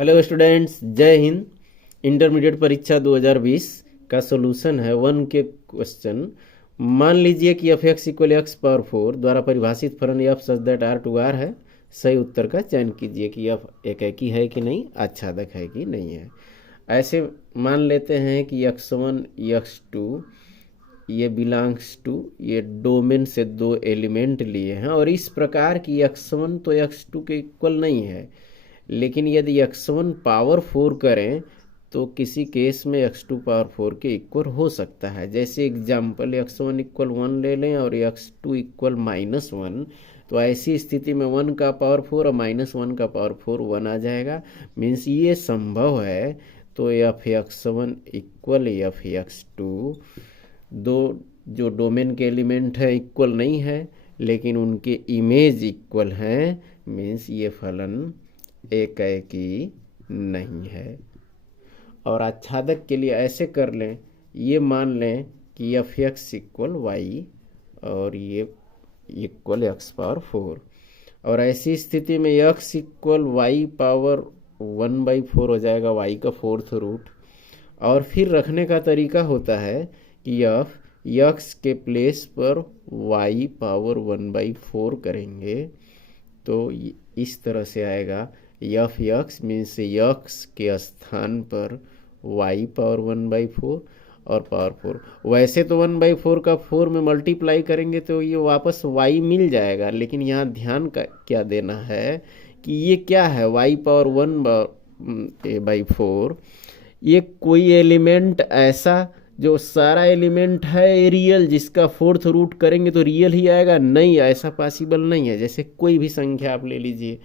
Hello students, जय Hind. Intermediate परीक्षा 2020 का सॉल्यूशन है 1 के क्वेश्चन। मान लीजिए कि F X equal X power 4 द्वारा परिभाषित फलन F such that R to R है। सही उत्तर का चयन कीजिए कि एफ एकी है कि नहीं, आच्छादक है कि नहीं है। ऐसे मान लेते हैं कि x1 x2 ये बिलोंग्स टू, ये डोमेन से दो एलिमेंट लिए हैं और इस प्रकार की x1 तो x2 के इक्वल नहीं है, लेकिन यदि x1 पावर 4 करें तो किसी केस में x2 पावर 4 के इक्वल हो सकता है। जैसे एग्जाम्पल x1 इक्वल 1 ले लें और x2 इक्वल -1, तो ऐसी स्थिति में 1 का पावर 4 और -1 का पावर 4 1 आ जाएगा। मीन्स ये संभव है। तो F x1 equal F x2 दो जो डोमेन के एलिमेंट है इक्वल नहीं है, लेकिन उनके इमेज इक्वल हैं। मीन्स ये फलन एकी नहीं है। और आच्छादक के लिए ऐसे कर लें, ये मान लें कि एफ एक्स इक्वल वाई और ये इक्वल एक्स पावर 4, और ऐसी स्थिति में एक्स इक्वल वाई पावर 1/4 हो जाएगा, वाई का 4th रूट। और फिर रखने का तरीका होता है कि एफ एक्स के प्लेस पर वाई पावर 1/4 करेंगे तो इस तरह से आएगा एफ एक्स मीन्स एक्स के स्थान पर वाई पावर 1/4 और पावर 4। वैसे तो 1/4 का 4 में मल्टीप्लाई करेंगे तो ये वापस वाई मिल जाएगा, लेकिन यहाँ ध्यान का क्या देना है कि ये क्या है, वाई पावर 1/4। ये कोई एलिमेंट ऐसा जो सारा एलिमेंट है रियल, जिसका 4th रूट करेंगे तो रियल ही आएगा? नहीं, ऐसा पॉसिबल नहीं है। जैसे कोई भी संख्या आप ले लीजिए,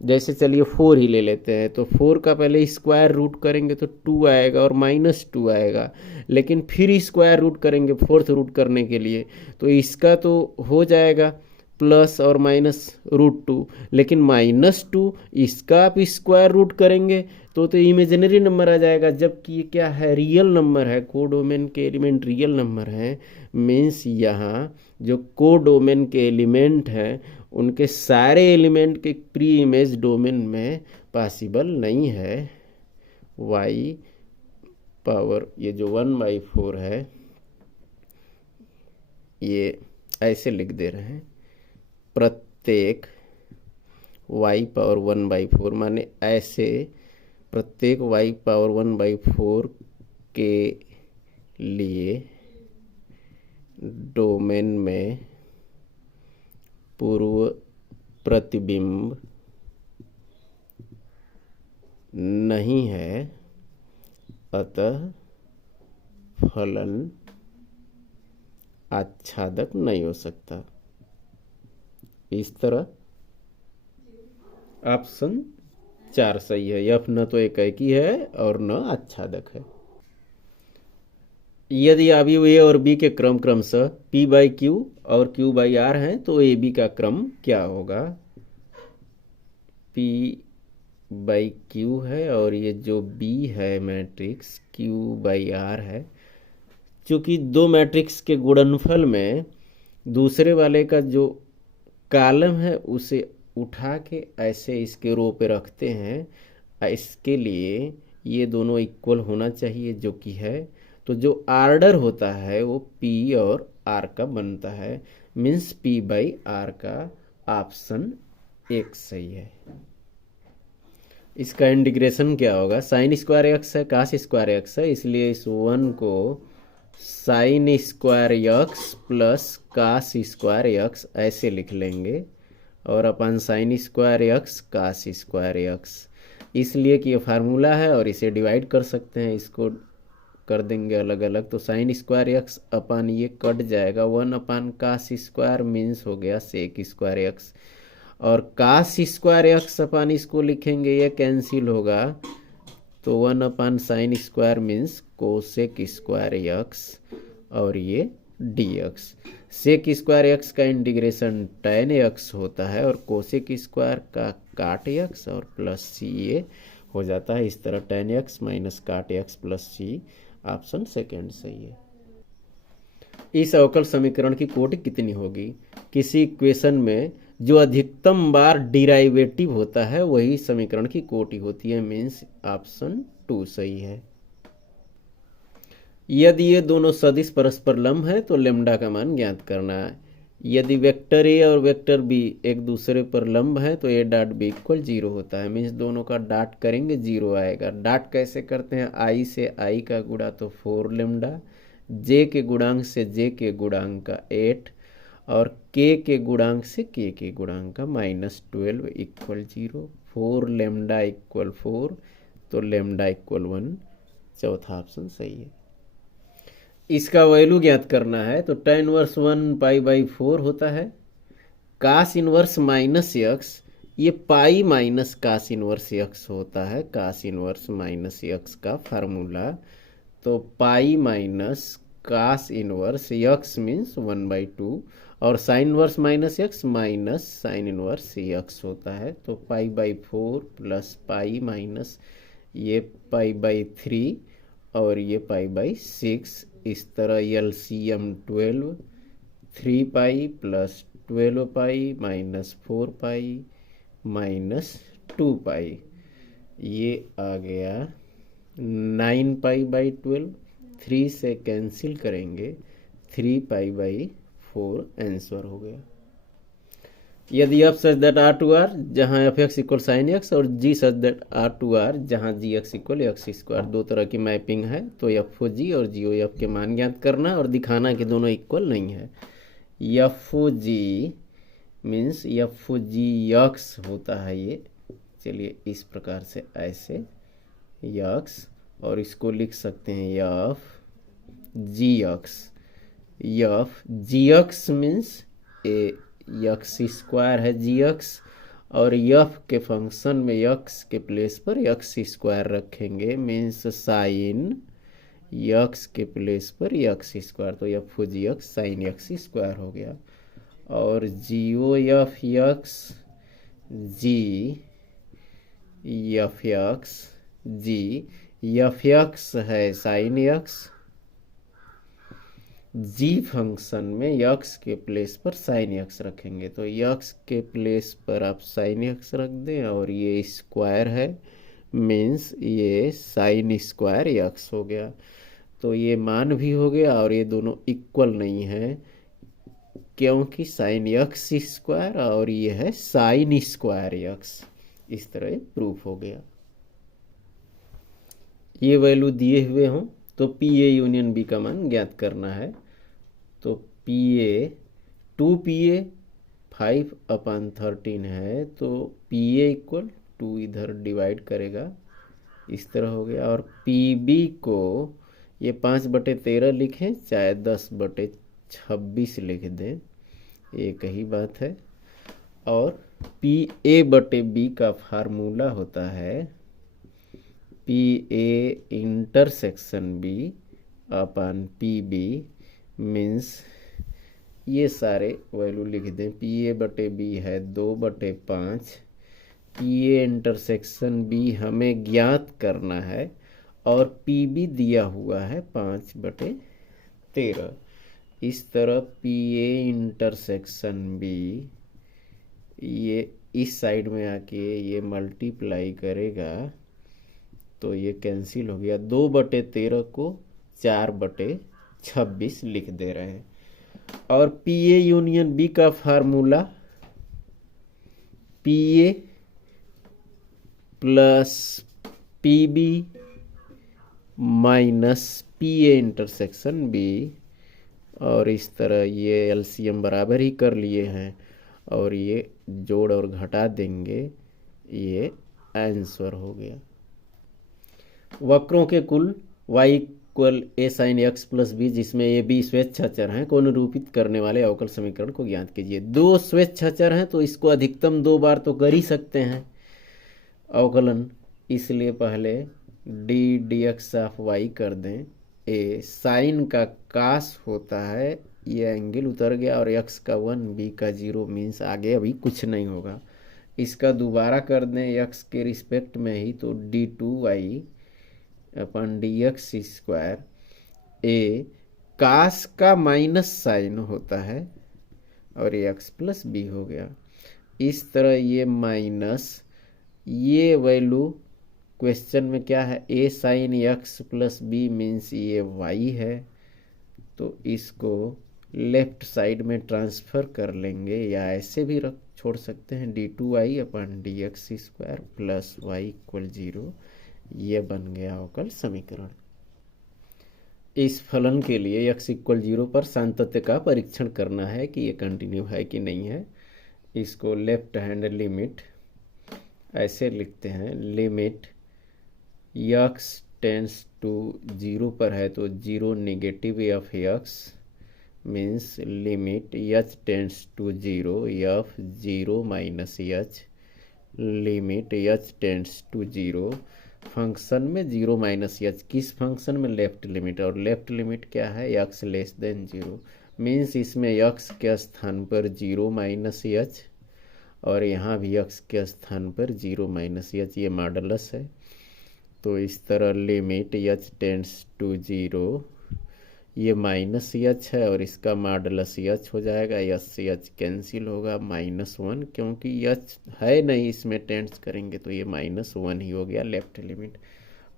जैसे चलिए 4 ही ले लेते हैं, तो 4 का पहले स्क्वायर रूट करेंगे तो 2 आएगा और -2 आएगा, लेकिन फिर स्क्वायर रूट करेंगे 4th रूट करने के लिए तो इसका तो हो जाएगा प्लस और -√2, लेकिन -2 इसका आप स्क्वायर रूट करेंगे तो इमेजिनरी नंबर आ जाएगा, जबकि ये क्या है, रियल नंबर है। कोडोमेन के एलिमेंट रियल नंबर हैं। मीन्स यहाँ जो कोडोमेन के एलिमेंट हैं उनके सारे एलिमेंट के प्री इमेज डोमेन में पॉसिबल नहीं है। वाई पावर ये जो 1/4 है ये ऐसे लिख दे रहे हैं, प्रत्येक y पावर 1/4 माने ऐसे प्रत्येक y पावर 1/4 के लिए डोमेन में पूर्व प्रतिबिंब नहीं है, अतः फलन आच्छादक नहीं हो सकता। इस तरह ऑप्शन 4 सही है। एफ न तो एकी है और न आच्छादक है। यदि अवयव ए और बी के क्रम क्रमशः p/q और q/r हैं तो ए बी का क्रम क्या होगा? p/q है और ये जो b है मैट्रिक्स q/r है। चूँकि दो मैट्रिक्स के गुणनफल में दूसरे वाले का जो कॉलम है उसे उठा के ऐसे इसके रो पे रखते हैं। इसके लिए ये दोनों इक्वल होना चाहिए, जो कि है। तो जो आर्डर होता है वो p और r का बनता है। मीन्स p/r का ऑप्शन 1 सही है। इसका इंटीग्रेशन क्या होगा? साइन स्क्वायर एक्स है, कास स्क्वायर एक्स है, इसलिए इस 1 को sine square x plus cos square x ऐसे लिख लेंगे और अपन sine square x cos square x, इसलिए कि ये फार्मूला है और इसे डिवाइड कर सकते हैं। इसको कर देंगे अलग अलग तो साइन स्क्वायर एक्स अपन ये कट जाएगा, 1 कास स्क्वायर मीन्स हो गया सेक स्क्वायर एक्स, और कास स्क्वायर एक्स अपन इसको लिखेंगे, ये कैंसिल होगा तो 1 sine square means cosec square x और ये dx। सेक स्क्वायर एक्स का इंटीग्रेशन tan x होता है और कोसेक स्क्वायर का काट x और प्लस सी ये हो जाता है। इस तरह tan x माइनस काट x प्लस सी ऑप्शन 2 सही है। इस अवकल समीकरण की कोटि कितनी होगी? किसी इक्वेशन में जो अधिकतम बार डिराइवेटिव होता है वही समीकरण की कोटि होती है, मीन्स ऑप्शन 2 सही है। यदि ये दोनों सदिश परस्पर लंब है तो लेम्डा का मान ज्ञात करना है। यदि वेक्टर ए और वेक्टर बी एक दूसरे पर लंब है तो ए डॉट बी इक्वल 0 होता है, मीन्स दोनों का डॉट करेंगे 0 आएगा। डॉट कैसे करते हैं, आई से आई का गुणा तो 4 लेम्डा, जे के गुणांक से जे के गुणांक का 8 और के गुणांक से के गुणांक का -12 इक्वल 0। 4 लेम्डा इक्वल 4 तो लेम्डा इक्वल 1, चौथा ऑप्शन सही है। इसका वैल्यू ज्ञात करना है तो tan इनवर्स 1π/4 होता है। कास इनवर्स माइनस यक्स, ये pi minus cos inverse x होता है। कास इनवर्स माइनस यक्स का फार्मूला तो pi minus cos inverse x means 1/2 और sine inverse minus x minus sine inverse x होता है। तो π/4 प्लस पाई माइनस ये π/3 और ये π/6। इस तरह एलसीएम 12, 3π प्लस 12π माइनस 4π माइनस 2π, ये आ गया 9π/12। 3 से कैंसिल करेंगे 3π/4 आंसर हो गया। यदि f such that r to r जहाँ F X equal sine X और g such that r to r जहाँ G X equal X square, दो तरह की मैपिंग है तो एफ ओ जी और जी ओ एफ के मान ज्ञात करना और दिखाना कि दोनों इक्वल नहीं है। एफ ओ जी मीन्स एफ ओ जी एक्स होता है ये, चलिए इस प्रकार से ऐसे एक्स, और इसको लिख सकते हैं f g x. F g x means a x square है जी एक्स, और यफ के फंक्शन में एक्स के प्लेस पर एक्स स्क्वायर रखेंगे, मीन्स साइन एक्स के प्लेस पर एक्स स्क्वायर, तो f g x sine x square हो गया। और g o f x g f x g f x है साइन एक्स, जी फंक्शन में यक्स के प्लेस पर साइन यक्स रखेंगे, तो यक्स के प्लेस पर आप साइन यक्स रख दें और ये स्क्वायर है, मीन्स ये साइन स्क्वायर यक्स हो गया। तो ये मान भी हो गया और ये दोनों इक्वल नहीं है क्योंकि साइन यक्स स्क्वायर और ये है साइन स्क्वायर यक्स। इस तरह प्रूफ हो गया। ये वैल्यू दिए हुए हों तो पी ए यूनियन बी का मान ज्ञात करना है। तो पी ए 2pa 5/13 है तो पी ए इक्वल 2 इधर डिवाइड करेगा, इस तरह हो गया। और पी बी को ये 5/13 लिखें चाहे 10/26 लिख दें, एक ही बात है। और पी ए बटे बी का फार्मूला होता है P A intersection B upon P B, means ये सारे वैल्यू लिख दें। पी ए बटे बी है 2/5, पी ए इंटरसेक्शन बी हमें ज्ञात करना है और पी बी दिया हुआ है 5/13। इस तरह पी ए इंटरसेक्शन बी ये इस साइड में आके ये मल्टीप्लाई करेगा तो ये कैंसिल हो गया। 2/13 को 4/26 लिख दे रहे हैं। और पी ए यूनियन बी का formula P A plus P B minus P A intersection B, और इस तरह ये एलसीएम बराबर ही कर लिए हैं और ये जोड़ और घटा देंगे, ये आंसर हो गया। वक्रों के कुल y इक्वल ए साइन एक्स प्लस बी जिसमें ए बी स्वेच्छाचर हैं को निरूपित करने वाले अवकल समीकरण को ज्ञात कीजिए। दो स्वेच्छाचर हैं तो इसको अधिकतम 2 बार तो कर ही सकते हैं अवकलन, इसलिए पहले D D X of Y कर दें। ए साइन का कास होता है, ये एंगल उतर गया, और एक्स का 1 बी का 0 मीन्स आगे अभी कुछ नहीं होगा। इसका दोबारा कर दें एक्स के रिस्पेक्ट में ही तो d2y अपन डी एक्स स्क्वायर। ए कास का माइनस साइन होता है और एक्स प्लस बी हो गया। इस तरह ये माइनस ये वैल्यू क्वेश्चन में क्या है, a sine x plus B means ये y है, तो इसको लेफ्ट साइड में ट्रांसफर कर लेंगे या ऐसे भी रख छोड़ सकते हैं d2y अपन dx square plus y equal 0। ये बन गया अवकल समीकरण। इस फलन के लिए x इक्वल 0 पर सातत्य का परीक्षण करना है कि ये कंटिन्यू है कि नहीं है। इसको लेफ्ट हैंड लिमिट ऐसे लिखते हैं, लिमिट x टेंस टू 0 पर है तो 0 negative of x means limit h tends to 0 f 0 minus h, limit h tends to 0 function में 0 माइनस h, किस फंक्शन में, लेफ्ट लिमिट, और लेफ्ट लिमिट क्या है, x लेस देन 0 मीन्स इसमें x के स्थान पर 0 माइनस h और यहाँ भी x के स्थान पर 0 माइनस h, ये मॉडुलस है। तो इस तरह लिमिट h टेंड्स टू 0, ये माइनस h है और इसका मॉडुलस h हो जाएगा, h से h कैंसिल होगा, -1 क्योंकि h है नहीं इसमें टेंड्स करेंगे तो ये -1 ही हो गया लेफ्ट लिमिट।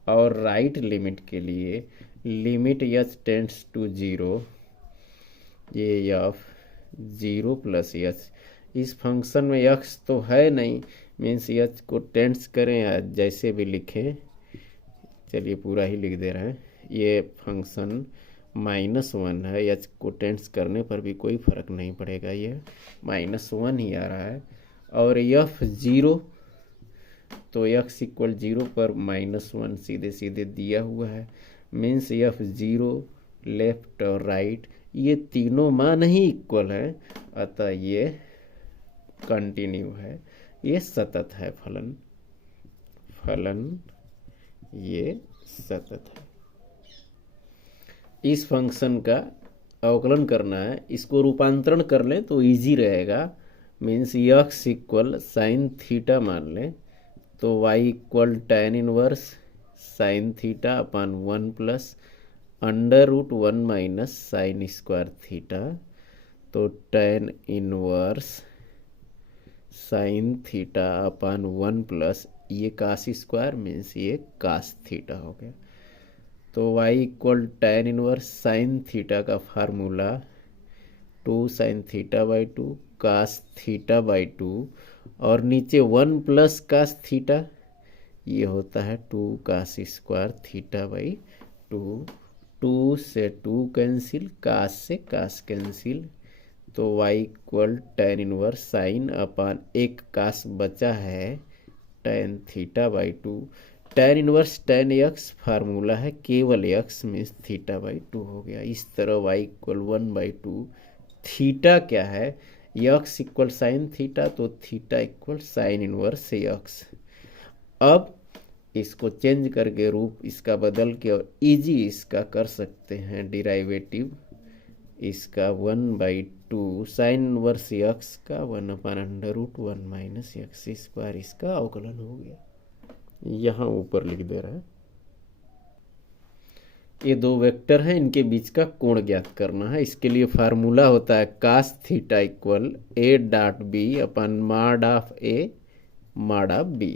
और राइट लिमिट के लिए लिमिट h टेंड्स टू 0, ये f 0 प्लस h, इस फंक्शन में x तो है नहीं मीन्स h को टेंड्स करें या जैसे भी लिखें, चलिए पूरा ही लिख दे रहे हैं, ये फंक्शन -1 है, h को टेंड्स करने पर भी कोई फर्क नहीं पड़ेगा, ये -1 ही आ रहा है। और f 0 तो x इक्वल 0 पर -1 सीधे सीधे दिया हुआ है मीन्स f 0 लेफ्ट और राइट ये तीनों मान ही इक्वल है, अतः ये कंटिन्यू है, ये सतत है फलन, ये सतत है। इस फंक्शन का अवकलन करना है, इसको रूपांतरण कर लें तो इजी रहेगा, means x equal sine theta मान लें तो y equal tan inverse sine theta upon 1 plus √1 minus sign square theta, तो tan inverse sine theta upon 1 plus ये कास स्क्वायर मीन्स ये कास थीटा हो गया। तो y equal tan inverse sine theta का formula 2 sine theta by 2 cos theta by 2 और नीचे 1 plus cos theta, ये होता है 2 कास स्क्वायर थीटा बाई 2, 2 से 2 कैंसिल, कास से कास कैंसिल, तो y equal tan inverse sine upon एक कास बचा है tan theta by 2, tan inverse tan x formula है केवल x मीन्स थीटा बाई 2 हो गया। इस तरह y इक्वल 1/2, थीटा क्या है, x इक्वल साइन थीटा तो theta equal sine inverse x। अब इसको चेंज करके रूप इसका बदल के और इजी इसका कर सकते हैं डिराइवेटिव, इसका 1/2 साइन इनवर्स x का 1/√1 माइनस x स्क्वायर, इसका अवकलन हो गया। यहाँ ऊपर लिख दे रहा है, ये दो वेक्टर हैं, इनके बीच का कोण ज्ञात करना है। इसके लिए फार्मूला होता है cos theta equal a.b upon mod of a mod of b।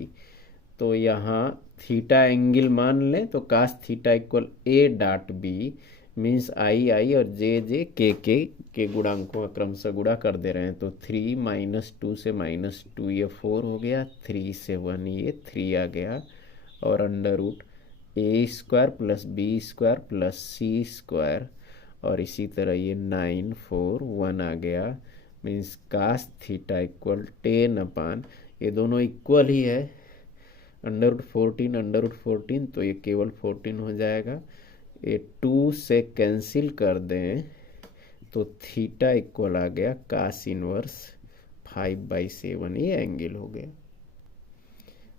तो यहाँ थीटा एंगल मान लें तो cos theta equal a.b means I और जे के गुणांकों का क्रमशः गुणा कर दे रहे हैं, तो 3 -2 से -2 ये 4 हो गया, 3 से 1 ये 3 आ गया, और √a² plus b² plus c², और इसी तरह ये 9 4 1 आ गया, मीन्स कास थीटा इक्वल 10 अपान, ये दोनों इक्वल ही है, √14 तो ये केवल 14 हो जाएगा, ये 2 से कैंसिल कर दें तो थीटा इक्वल आ गया कास इनवर्स 5/7, ये एंगल हो गया।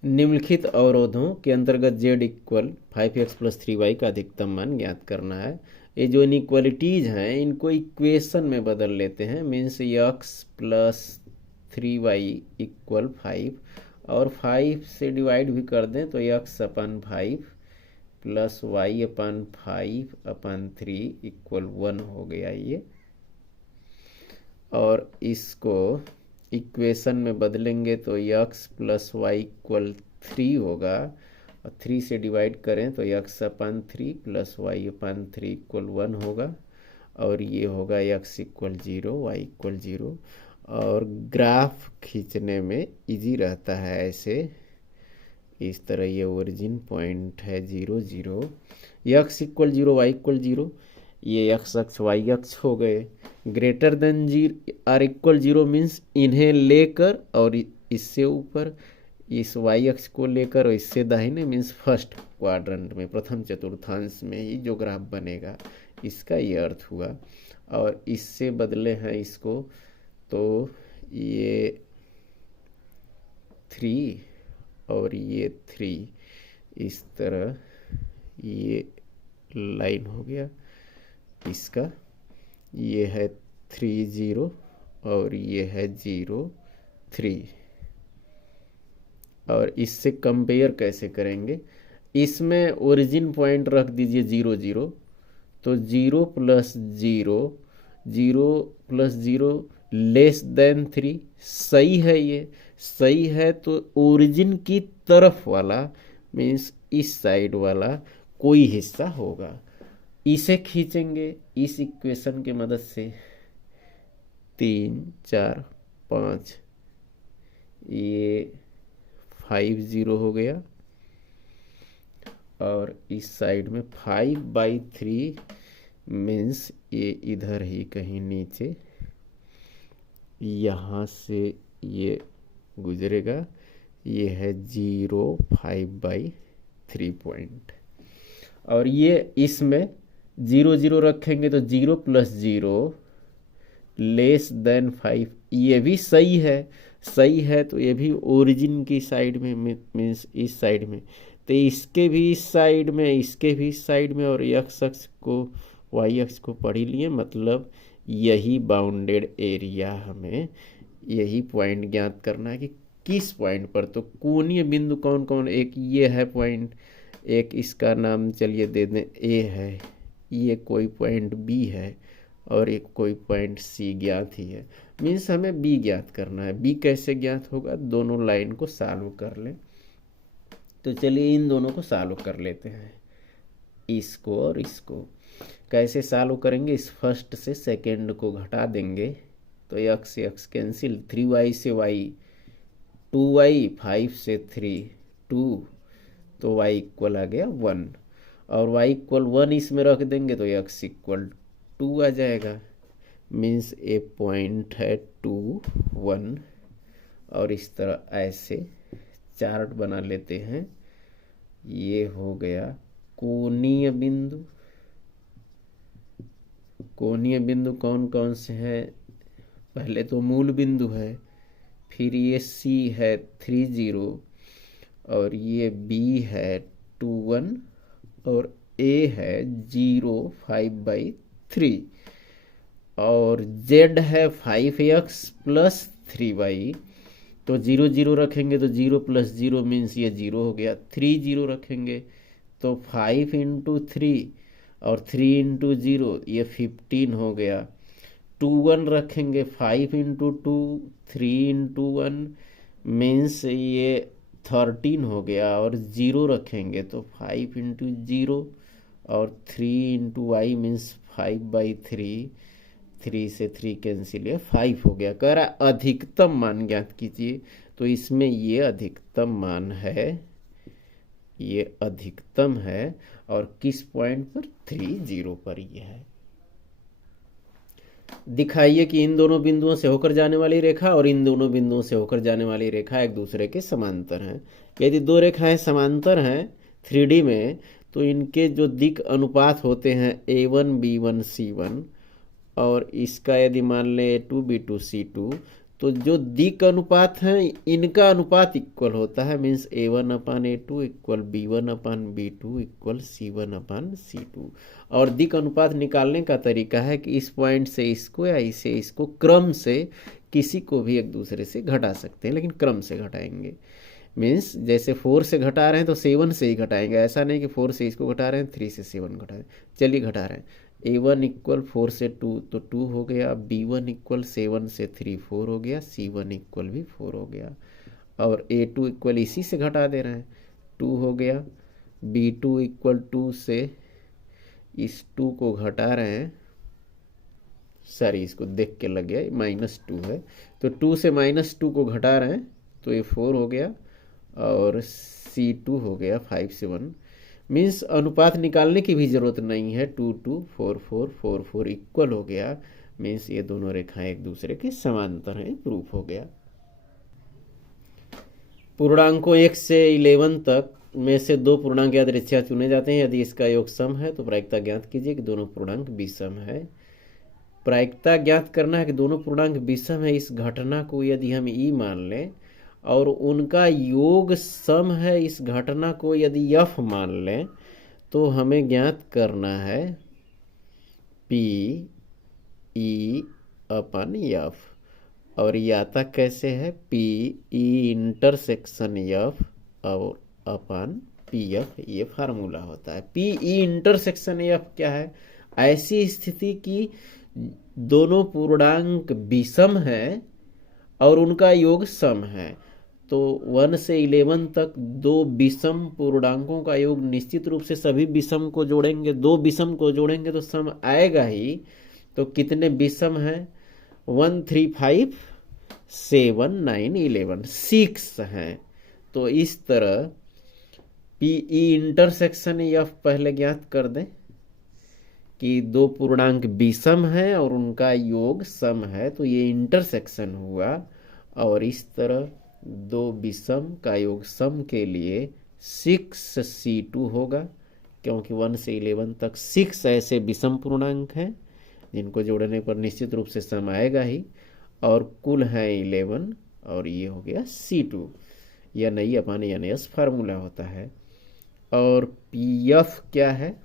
निम्नलिखित अवरोधों के अंतर्गत z equal 5x plus 3y का अधिकतम मान ज्ञात करना है। ये जो इनइक्वलिटीज हैं इनको इक्वेशन में बदल लेते हैं, means x plus 3y equal 5 और 5 से डिवाइड भी कर दें तो x अपन 5 प्लस y अपन 5 अपन 3 इक्वल 1 हो गया ये। और इसको इक्वेशन में बदलेंगे तो x प्लस वाई इक्वल 3 होगा, और 3 से डिवाइड करें तो x अपन 3 प्लस वाई अपन 3 इक्वल 1 होगा, और ये होगा x इक्वल 0 वाई इक्वल 0। और ग्राफ खींचने में इजी रहता है ऐसे, इस तरह ये ओरिजिन पॉइंट है 0 0, x इक्वल 0 वाई इक्वल 0, ये x अक्ष y अक्ष हो गए। Greater than 0 or equal 0 means इन्हें लेकर और इससे ऊपर इस y अक्ष को लेकर और इससे दाहिने मीन्स फर्स्ट क्वाड्रेंट में, प्रथम चतुर्थांश में ही जो ग्राफ बनेगा, इसका ये अर्थ हुआ। और इससे बदले हैं इसको तो ये 3 और ये 3, इस तरह ये लाइन हो गया इसका, ये है 3 0 और ये है 0 3। और इससे कंपेयर कैसे करेंगे, इसमें ओरिजिन पॉइंट रख दीजिए 0 0, तो 0 प्लस 0, 0 प्लस 0 लेस देन 3, सही है, ये सही है। तो ओरिजिन की तरफ वाला मीन्स इस साइड वाला कोई हिस्सा होगा, इसे खींचेंगे इस इक्वेशन के मदद से। 3 4 5, ये 5 0 हो गया, और इस साइड में 5/3 मीन्स ये इधर ही कहीं नीचे, यहाँ से ये गुजरेगा, ये है 0 5/3 पॉइंट। और ये इसमें 0 0 रखेंगे तो 0 प्लस 0 लेस देन 5, ये भी सही है, सही है। तो ये भी ओरिजिन की साइड में मीन्स इस साइड में, तो इसके भी इस साइड में, इसके भी इस साइड में, और x अक्ष को y अक्ष को पढ़ ही लिए, मतलब यही बाउंडेड एरिया, हमें यही पॉइंट ज्ञात करना है कि किस पॉइंट पर। तो कोणीय बिंदु कौन कौन, एक ये है पॉइंट, एक इसका नाम चलिए दे दें A है, ये कोई पॉइंट B है, और एक कोई पॉइंट C ज्ञात ही है। मीन्स हमें B ज्ञात करना है। B कैसे ज्ञात होगा, दोनों लाइन को सॉल्व कर लें। तो चलिए इन दोनों को सॉल्व कर लेते हैं, इसको और इसको। कैसे सॉल्व करेंगे, इस फर्स्ट से सेकेंड को घटा देंगे तो x से x कैंसिल, 3y से y 2y, 5 से 3 2, तो y इक्वल आ गया 1, और y इक्वल 1 इसमें रख देंगे तो x इक्वल 2 आ जाएगा। मीन्स ए पॉइंट है 2 1, और इस तरह ऐसे चार्ट बना लेते हैं। ये हो गया कोणीय बिंदु। कोणीय बिंदु कौन कौन से हैं, पहले तो मूल बिंदु है, फिर ये C है 3 0, और ये B है 2 1, और A है 0 5/3, और Z है 5x प्लस 3y। तो 0 0 रखेंगे तो 0 प्लस 0 मीन्स ये 0 हो गया। 3 0 रखेंगे तो 5 इंटू 3 और 3 इंटू 0, ये 15 हो गया। 2 1 रखेंगे, 5 इंटू 2 3 इंटू 1 मीन्स ये 13 हो गया। और 0 रखेंगे तो 5 इंटू 0 और 3 इंटू वाई मीन्स 5/3, 3 से 3 कैंसिल, ये 5 हो गया। कह रहा अधिकतम मान ज्ञात कीजिए, तो इसमें ये अधिकतम मान है, ये अधिकतम है, और किस पॉइंट पर, 3 0 पर ये है। दिखाइए कि इन दोनों बिंदुओं से होकर जाने वाली रेखा और इन दोनों बिंदुओं से होकर जाने वाली रेखा एक दूसरे के समांतर हैं। यदि दो रेखाएं समांतर हैं 3D में, तो इनके जो दिक् अनुपात होते हैं A1 B1 C1, और इसका यदि मान लें A2 B2 C2, तो जो दिक् अनुपात हैं इनका अनुपात इक्वल होता है। Means A1/A2 equal B1/B2 equal C1/C2। और दिक् अनुपात निकालने का तरीका है कि इस पॉइंट से इसको या इसे इसको क्रम से किसी को भी एक दूसरे से घटा सकते हैं, लेकिन क्रम से घटाएंगे। मीन्स जैसे 4 से घटा रहे हैं तो 7 से ही घटाएंगे, ऐसा नहीं कि 4 से इसको घटा रहे हैं 3 से 7 घटा रहे हैं। चलिए घटा रहे हैं, A1 इक्वल 4 से 2 तो 2 हो गया, B1 इक्वल 7 से 3 4 हो गया, C1 इक्वल भी 4 हो गया, और A2 इक्वल इसी से घटा दे रहे हैं 2 हो गया, B2 इक्वल 2 से इस 2 को घटा रहे हैं, सॉरी इसको देख के लग गया, -2 है तो 2 से -2 को घटा रहे हैं तो ये 4 हो गया, और C2 हो गया 5 से 1। मीन्स अनुपात निकालने की भी जरूरत नहीं है, 2 2 4 4 4 4 इक्वल हो गया। मीन्स ये दोनों रेखाएं एक दूसरे के समांतर हैं, प्रूफ हो गया। पूर्णांकों 1 से 11 तक में से दो पूर्णांक यादृच्छिक चुने जाते हैं। यदि इसका योग सम है तो प्रायिकता ज्ञात कीजिए कि दोनों पूर्णांक विषम है। प्रायिकता ज्ञात करना है कि दोनों पूर्णांक विषम है। इस घटना को यदि हम ई मान लें और उनका योग सम है, इस घटना को यदि एफ मान लें, तो हमें ज्ञात करना है पी ई अपन एफ, और ये आता कैसे है, पी ई इंटरसेक्शन एफ और अपन पी एफ, ये फार्मूला होता है। पी ई इंटरसेक्शन एफ क्या है, ऐसी स्थिति की दोनों पूर्णांक विषम है और उनका योग सम है। तो 1 से 11 तक दो विषम पूर्णांकों का योग निश्चित रूप से सभी विषम को जोड़ेंगे, दो विषम को जोड़ेंगे तो सम आएगा ही। तो कितने विषम हैं, 1 3 5 7 9 11 6 हैं। तो इस तरह पीई इंटरसेक्शन एफ पहले ज्ञात कर दें कि दो पूर्णांक विषम है और उनका योग सम है, तो ये इंटरसेक्शन हुआ। और इस तरह दो विषम का योग सम के लिए 6C2 होगा, क्योंकि 1 से 11 तक 6 ऐसे विषम पूर्णांक हैं जिनको जोड़ने पर निश्चित रूप से सम आएगा ही, और कुल है 11, और ये हो गया C2। यह नहीं अपन NS फार्मूला होता है। और PF क्या है,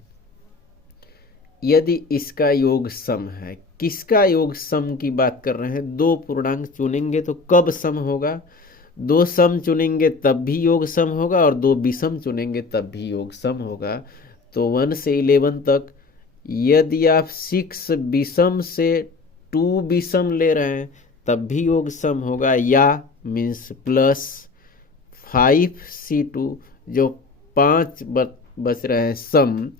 यदि इसका योग सम है, किसका योग सम की बात कर रहे हैं, दो पूर्णांक चुनेंगे तो कब सम होगा, दो सम चुनेंगे तब भी योग सम होगा, और दो विषम चुनेंगे तब भी योग सम होगा। तो 1 से 11 तक यदि आप 6 विषम से 2 विषम ले रहे हैं तब भी योग सम होगा, या मीन्स प्लस 5C2 जो 5 बच रहे हैं सम,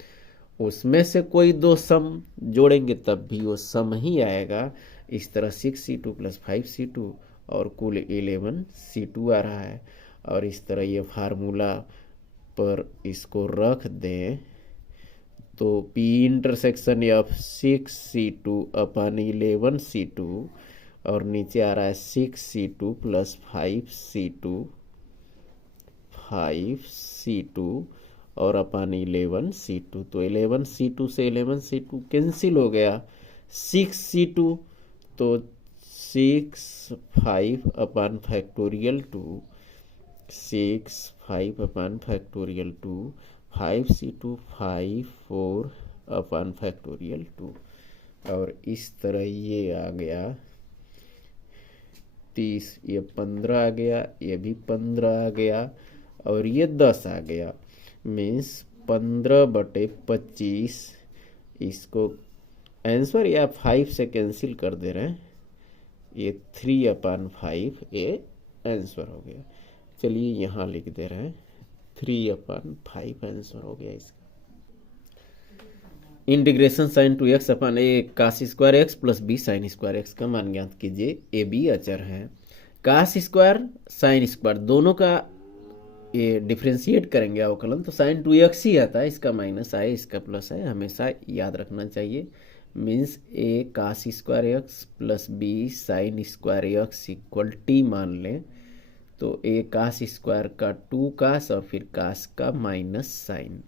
उसमें से कोई दो सम जोड़ेंगे तब भी वो सम ही आएगा। इस तरह 6C2 प्लस 5C2 और कुल 11C2 आ रहा है। और इस तरह ये फार्मूला पर इसको रख दें तो P intersection of 6C2 upon 11C2, और नीचे आ रहा है 6C2 प्लस 5C2 और अपन 11C2। तो 11C2 से 11C2 कैंसिल हो गया, 6C2 तो 6 5 अपन फैक्टोरियल 2, 6 5 अपन फैक्टोरियल 2, 5C2 5 4 अपन फैक्टोरियल 2। और इस तरह ये आ गया 30, ये 15 आ गया, ये भी 15 आ गया, और ये 10 आ गया। मीन्स 15/25। इसको आंसर या 5 से कैंसिल कर दे रहे हैं, ये 3/5 ये आंसर हो गया। चलिए यहाँ लिख दे रहे हैं 3/5 आंसर हो गया इसका। Integration sine 2x upon a cos square x plus B sine square X का मान ज्ञात कीजिए। ए बी अचर है, कास स्क्वायर साइन स्क्वायर दोनों का ये डिफ्रेंशिएट करेंगे अवकलन तो साइन 2x ही आता है, इसका माइनस आए इसका प्लस है, हमेशा याद रखना चाहिए। Means a cos square x plus B sine square x equal t मान लें तो ए कास स्क्वायर का 2 कास और फिर कास का माइनस साइन,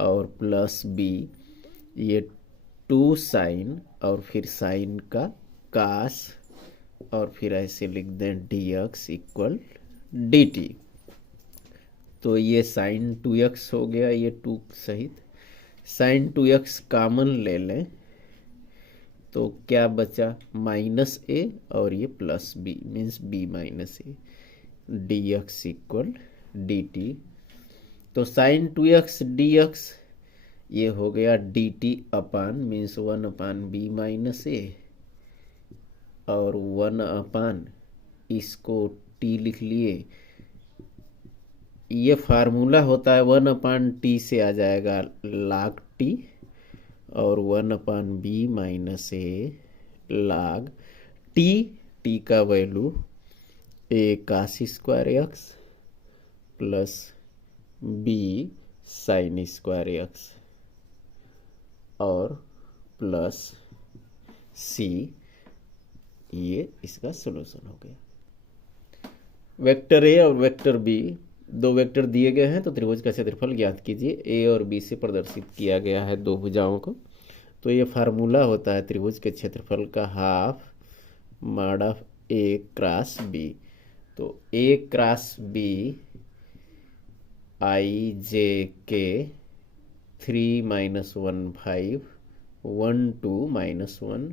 और प्लस बी ये 2 साइन और फिर साइन का कास, और फिर ऐसे लिख दें dx इक्वल dt। तो ये साइन 2x हो गया, ये 2 सहित साइन 2x कॉमन ले लें तो क्या बचा, माइनस ए और ये plus B, means b minus a, dx equal dt। तो साइन 2x dx ये हो गया d t upon means 1/b minus a, और 1/, इसको टी लिख लिए। ये फार्मूला होता है 1/t से आ जाएगा log t, और 1/b माइनस ए log t। t का value a cos square x plus b sign square x और प्लस c। ये इसका सॉल्यूशन हो गया। वेक्टर ए और वेक्टर बी दो वेक्टर दिए गए हैं, तो त्रिभुज का क्षेत्रफल ज्ञात कीजिए। ए और बी से प्रदर्शित किया गया है दो भुजाओं को। तो ये फार्मूला होता है त्रिभुज के क्षेत्रफल का half mod of A cross B. तो ए क्रॉस बी आई जे के 3 - 1 5 1 2 -1,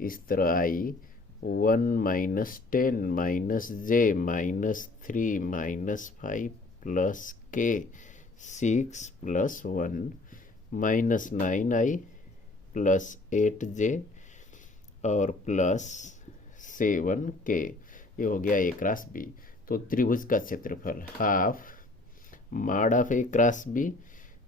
इस तरह आई 1 - 10 - j -3 -5 प्लस के 6 + 1 -9i प्लस 8j और प्लस 7k। ये हो गया ए क्रॉस बी। तो त्रिभुज का क्षेत्रफल half mod of A cross B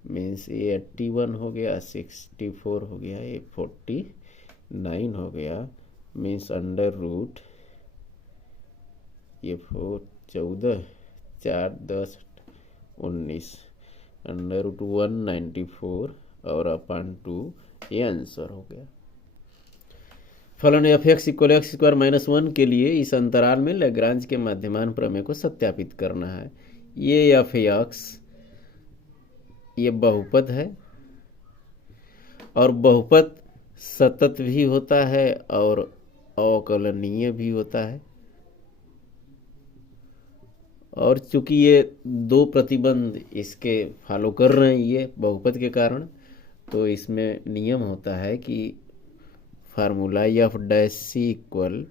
means ये 81 हो गया, 64 हो गया, ये 49 हो गया, मीन्स अंडर रूट ये 4 14 4 10 19 अंडर रूट 194 और अपान 2। ये आंसर हो गया। फलन F X equal X square -1 के लिए इस अंतराल में लैग्रांज के माध्यमान प्रमेय को सत्यापित करना है। ये एफ एक्स ये बहुपद है, और बहुपद सतत भी होता है और अवकलनीय भी होता है। और चूंकि ये दो प्रतिबंध इसके फॉलो कर रहे हैं ये बहुपद के कारण, तो इसमें नियम होता है कि formula F dash C equal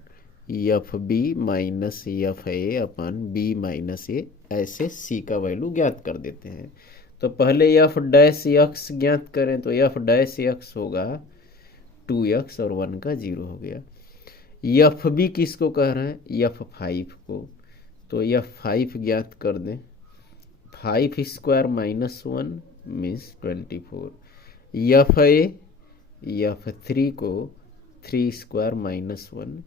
F B minus F A अपान बी माइनस ए, ऐसे सी का वैल्यू ज्ञात कर देते हैं। तो पहले एफ डैश एक्स ज्ञात करें, तो एफ डैश एक्स होगा 2x और 1 का 0 हो गया। एफ बी किसको कह रहे हैं? एफ 5 को। तो एफ 5 ज्ञात कर दें। 5 square -1 means 24। F A F 3 को 3 स्क्वायर -1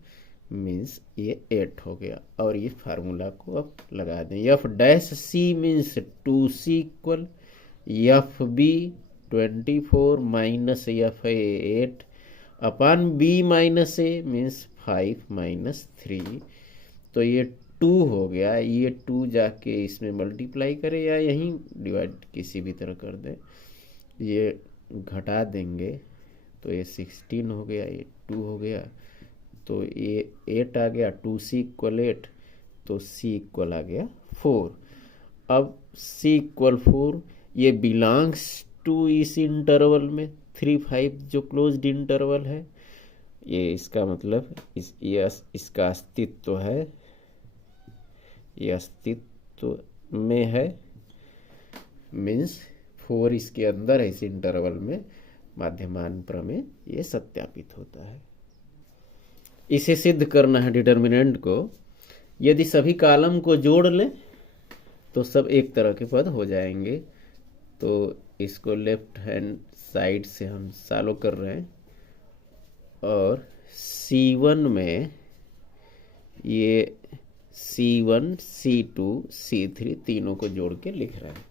मीन्स ये 8 हो गया। और ये फार्मूला को अब लगा दें। F dash C means 2c equal F B 24 minus F A 8 upon B minus A means 5 - 3। तो ये 2 हो गया। ये 2 जाके इसमें मल्टीप्लाई करें या यहीं डिवाइड किसी भी तरह कर दें। ये घटा देंगे तो ये 16 हो गया, ये 2 हो गया, तो ये 8 आ गया। 2c इक्वल 8, तो c इक्वल आ गया 4। अब c इक्वल 4 ये बिलोंग्स टू इस इंटरवल में 3 5 जो क्लोज्ड इंटरवल है। ये इसका मतलब इसका अस्तित्व है, ये अस्तित्व में है मीन्स 4 इसके अंदर है, इस इंटरवल में माध्यमान प्रमेय ये सत्यापित होता है। इसे सिद्ध करना है डिटर्मिनेंट को। यदि सभी कॉलम को जोड़ लें तो सब एक तरह के पद हो जाएंगे। तो इसको लेफ्ट हैंड साइड से हम सॉल्व कर रहे हैं, और C1 में ये C1 C2 C3 तीनों को जोड़ के लिख रहे हैं।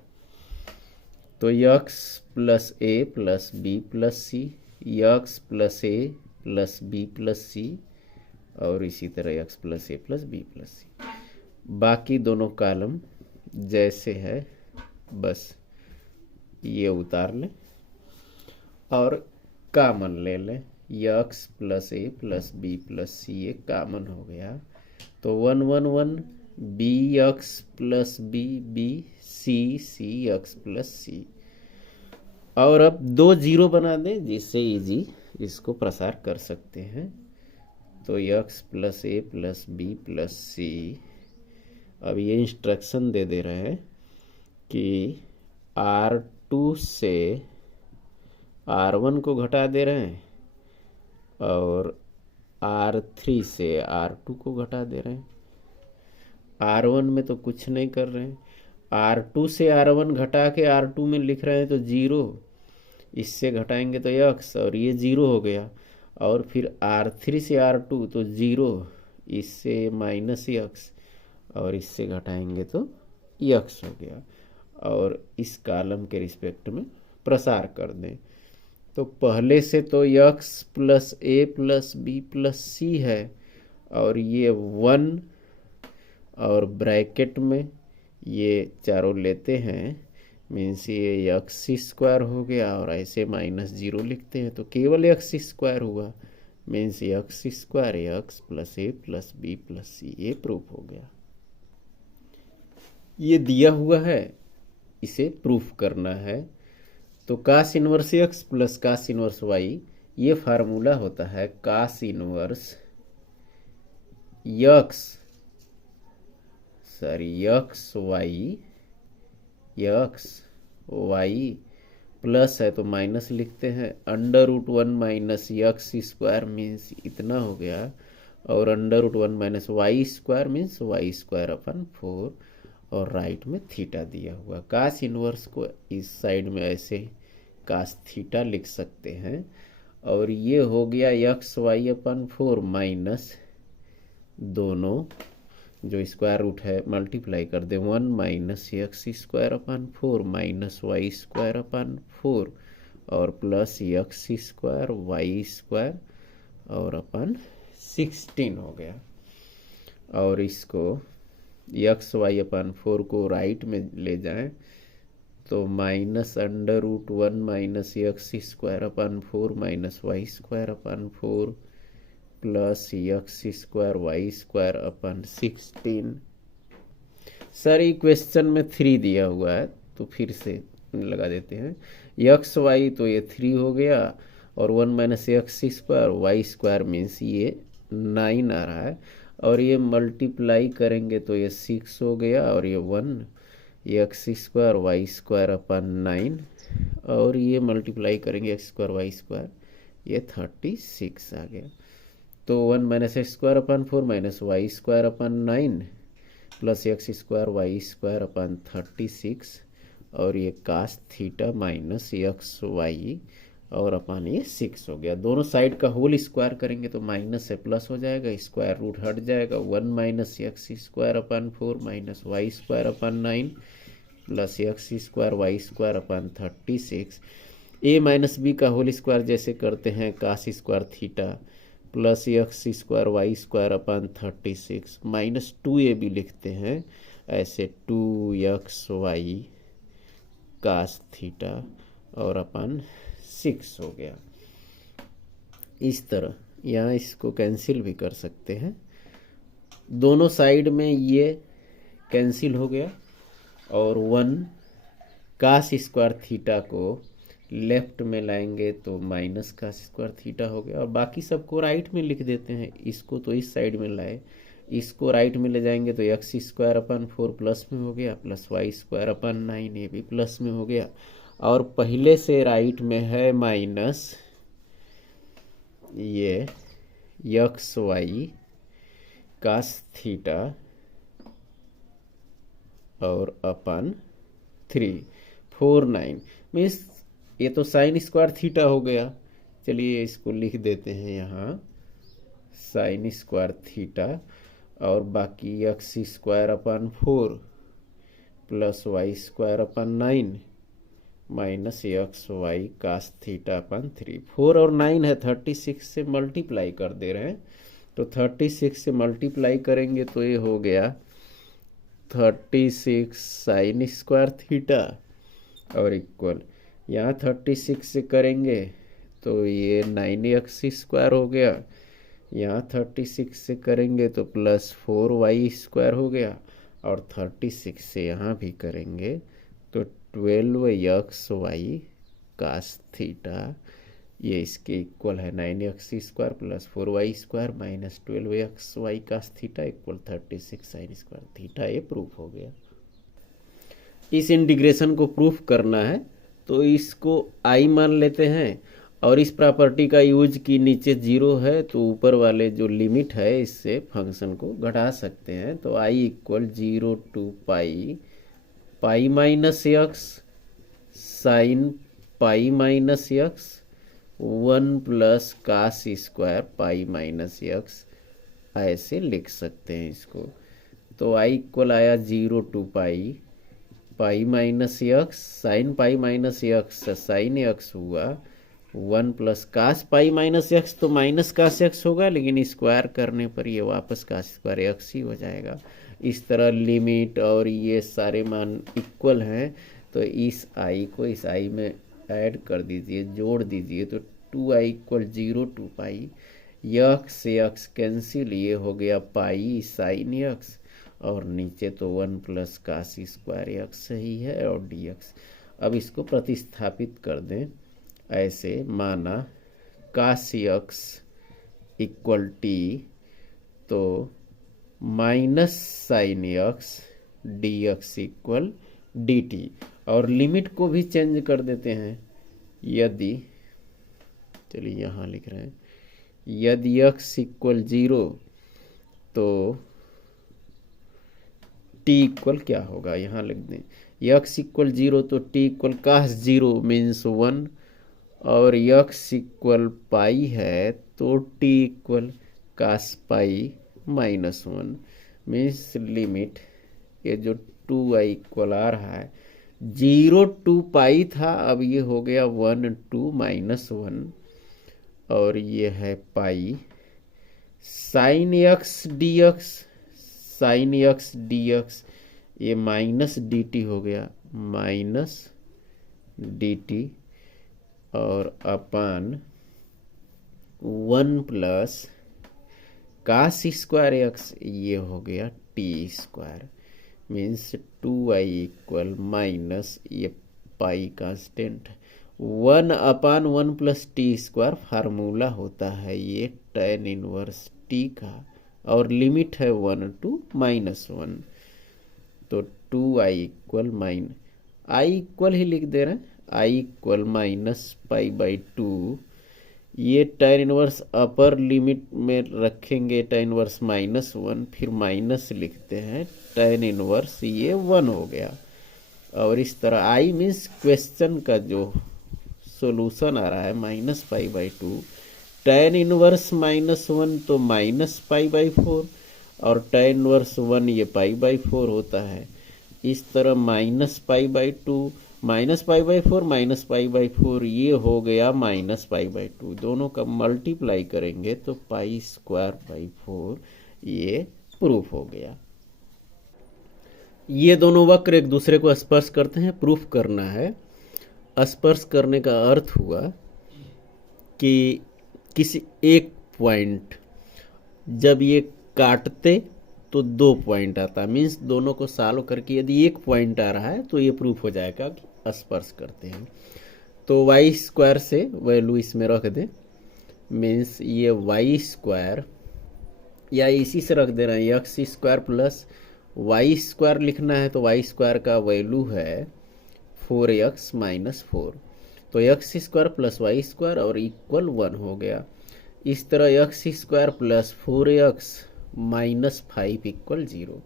तो x + a + b + c, x + a + b + c, और इसी तरह x + a + b + c। बाकी दोनों कॉलम जैसे है बस ये उतार लें और कॉमन ले लें। x + a + b + c ये कॉमन हो गया, तो 1 1 1 bx + b b c c x + c। और अब 2 0 बना दें जिससे इजी इसको प्रसार कर सकते हैं। तो x + a + b + c। अब ये इंस्ट्रक्शन दे रहे हैं कि R2 से R1 को घटा दे रहे हैं और R3 से R2 को घटा दे रहे हैं। R1 में तो कुछ नहीं कर रहे हैं, R2 से R1 घटा के R2 में लिख रहे हैं तो 0, इससे घटाएंगे तो x और ये 0 हो गया। और फिर R3 से R2 तो 0, इससे माइनस x और इससे घटाएंगे तो x हो गया। और इस कॉलम के रिस्पेक्ट में प्रसार कर दें तो पहले से तो x plus a plus b plus c है और ये 1 और ब्रैकेट में ये चारों लेते हैं, मीन्स ये एक्स स्क्वायर हो गया और ऐसे -0 लिखते हैं तो केवल एक्स स्क्वायर हुआ, means x square x plus a plus b plus c, ये प्रूफ हो गया। ये दिया हुआ है, इसे प्रूफ करना है। तो cos inverse x plus cos inverse y, ये फार्मूला होता है cos inverse x y plus है तो माइनस लिखते हैं, √1 माइनस एक्स स्क्वायर मीन्स इतना हो गया और √1 minus Y square means Y square upon 4 और राइट में थीटा दिया हुआ। कास इनवर्स को इस साइड में ऐसे कास थीटा लिख सकते हैं और ये हो गया एक्स वाई अपन 4 माइनस दोनों जो स्क्वायर रूट है मल्टीप्लाई कर दे 1 minus X square upon 4 minus Y square upon 4 और plus X square Y square और अपन 16 हो गया। और इसको एक्स वाई अपन 4 को राइट में ले जाएं तो minus √1 minus X square upon 4 minus Y square upon 4 plus X square Y square upon 16। Sir ये क्वेश्चन में 3 दिया हुआ है तो फिर से लगा देते हैं, एक्स वाई तो ये 3 हो गया और 1 minus X square Y square means ये 9 आ रहा है और ये मल्टीप्लाई करेंगे तो ये 6 हो गया और ये 1 X square Y square upon 9 और ये मल्टीप्लाई करेंगे एक्स स्क्वायर वाई स्क्वायर, ये 36 आ गया। तो 1 minus X square upon 4 minus Y square upon 9 plus X square Y square upon 36 और ये cos theta minus x Y और अपन ये 6 हो गया। दोनों साइड का होल स्क्वायर करेंगे तो माइनस से प्लस हो जाएगा, स्क्वायर रूट हट जाएगा। 1 minus X square upon 4 minus Y square upon 9 plus X square Y square upon 36, A minus B का होल स्क्वायर जैसे करते हैं cos square theta plus X square Y square upon 36 minus 2ab लिखते हैं ऐसे 2xy cos theta और अपन 6 हो गया। इस तरह यहाँ इसको कैंसिल भी कर सकते हैं, दोनों साइड में ये कैंसिल हो गया और 1 कास स्क्वायर थीटा को लेफ्ट में लाएंगे तो माइनस कास स्क्वायर थीटा हो गया और बाकी सबको राइट में लिख देते हैं। इसको तो इस साइड में लाए, इसको राइट में ले जाएंगे तो एक्स स्क्वायर अपन 4 प्लस में हो गया प्लस वाई स्क्वायर अपन 9 ये भी प्लस में हो गया और पहले से राइट में है माइनस ये एक्स वाई कास थीटा और अपन 3 4 9 मीन्स ये तो साइन स्क्वायर थीटा हो गया। चलिए इसको लिख देते हैं यहाँ साइन स्क्वायर थीटा और बाकी x square upon 4 plus Y square upon 9 minus x y cos theta upon 3। 4 और 9 है 36 से मल्टीप्लाई कर दे रहे हैं तो 36 से मल्टीप्लाई करेंगे तो ये हो गया 36 साइन स्क्वायर थीटा और इक्वल यहाँ 36 से करेंगे तो ये 9x स्क्वायर हो गया, यहाँ 36 से करेंगे तो प्लस 4y स्क्वायर हो गया और 36 से यहाँ भी करेंगे तो 12xy कास थीटा, ये इसके इक्वल है 9x square plus 4y square minus 12xy cos theta equal 36 sine square theta. ये प्रूफ हो गया। इस इंटीग्रेशन को प्रूफ करना है तो इसको आई मान लेते हैं और इस प्रॉपर्टी का यूज की नीचे जीरो है तो ऊपर वाले जो लिमिट है इससे फंक्शन को घटा सकते हैं। तो I equal 0 to pi pi minus x sine pi minus x 1 plus cos square pi minus x, ऐसे लिख सकते हैं इसको। तो आई इक्वल आया 0 to pi pi minus x sine pi minus x sine X हुआ 1 plus cos pi minus X, तो minus cos X होगा लेकिन स्क्वायर करने पर ये वापस कास स्क्वायर एक्स ही हो जाएगा। इस तरह लिमिट और ये सारे मान इक्वल हैं, तो इस आई को इस आई में ऐड कर दीजिए, जोड़ दीजिए, तो 2i equal 0 to pi X से यक्स कैंसिल, ये हो गया पाई साइन यक्स और नीचे तो 1 प्लस कास स्क्वायर यक्स ही है और dx। अब इसको प्रतिस्थापित कर दें, ऐसे माना कास यक्स इक्वल टी, तो minus sign x dx equal dt, और लिमिट को भी चेंज कर देते हैं। यदि, चलिए यहाँ लिख रहे हैं, यदि x इक्वल 0 तो t इक्वल क्या होगा, यहाँ लिख दें x इक्वल 0 तो t इक्वल कास 0 मीन्स 1, और x इक्वल पाई है तो t इक्वल कास पाई माइनस 1 मीन्स लिमिट, ये जो 2i इक्वल आ रहा है 0 टू पाई था, अब ये हो गया 1 टू माइनस 1, और ये है pi sine x dx, sine x dx, ये माइनस dt हो गया, माइनस dt, और अपान 1 प्लस कास स्क्वायर एक्स, ये हो गया T square means 2i equal minus, ये पाई कांस्टेंट 1 अपान 1 प्लस टी स्क्वायर फार्मूला होता है ये tan इनवर्स टी का, और लिमिट है 1 टू माइनस 1, तो 2i इक्वल माइन आई इक्वल ही लिख दे रहे हैं, I equal minus pi by 2, ये tan इनवर्स अपर लिमिट में रखेंगे, tan इनवर्स माइनस 1, फिर माइनस लिखते हैं, tan इनवर्स ये 1 हो गया। और इस तरह आई मीन्स क्वेश्चन का जो सॉल्यूशन आ रहा है minus pi by 2, tan inverse minus 1 तो माइनस पाई बाई 4, और tan इनवर्स 1 ये पाई बाई 4 होता है। इस तरह minus pi by 2 minus pi by 4 minus pi by 4, ये हो गया माइनस पाई बाई 2, दोनों का मल्टीप्लाई करेंगे तो पाई स्क्वायर बाई 4, ये प्रूफ हो गया। ये दोनों वक्र एक दूसरे को स्पर्श करते हैं, प्रूफ करना है। स्पर्श करने का अर्थ हुआ कि किसी एक पॉइंट जब ये काटते तो 2 पॉइंट आता, मीन्स दोनों को सॉल्व करके यदि एक पॉइंट आ रहा है तो ये प्रूफ हो जाएगा कि स्पर्श करते हैं। तो वाई स्क्वायर से वैल्यू इसमें रख दें, मीन्स ये वाई स्क्वायर, या इसी से रख दे रहे हैं X square plus Y square लिखना है, तो वाई स्क्वायर का वैल्यू है 4x माइनस 4, तो X square plus Y square और इक्वल 1 हो गया। इस तरह X square plus 4x minus 5 equal 0,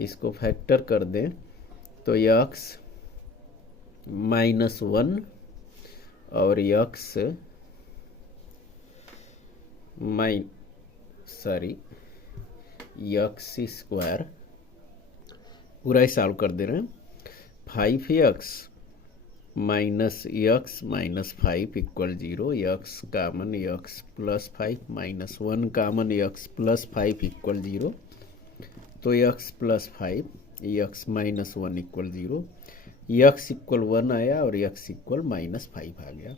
इसको फैक्टर कर दें तो x माइनस 1 और x एक्स स्क्वायर पूरा ही सॉल्व कर दे रहे हैं, 5x minus X minus 5 equal 0, X common X plus 5 minus 1 common X plus 5 equal 0, तो X plus 5 X minus 1 equal 0, X equal 1 आया और एक्स इक्वल माइनस 5 आ गया।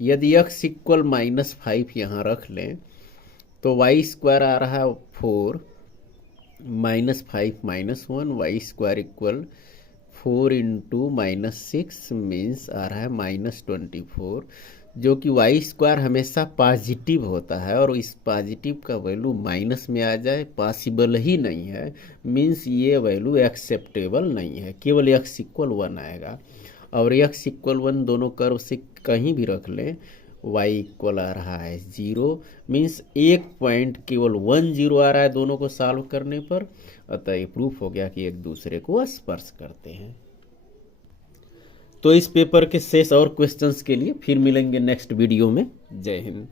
यदि एक्स इक्वल माइनस 5 यहाँ रख लें तो वाई स्क्वायर आ रहा है 4 minus 5 minus 1, y square equal 4 into minus 6 means आ रहा है माइनस 24, जो कि वाई स्क्वायर हमेशा पॉजिटिव होता है और इस पॉजिटिव का वैल्यू माइनस में आ जाए पॉसिबल ही नहीं है, मीन्स ये वैल्यू एक्सेप्टेबल नहीं है, केवल एक्स इक्वल 1 आएगा। और x इक्वल 1 दोनों कर्व से कहीं भी रख लें, y इक्वल आ रहा है 0, मीन्स एक पॉइंट केवल 1 0 आ रहा है दोनों को सॉल्व करने पर। अतः ये प्रूफ हो गया कि एक दूसरे को स्पर्श करते हैं। तो इस पेपर के शेष और क्वेश्चंस के लिए फिर मिलेंगे नेक्स्ट वीडियो में। जय हिंद।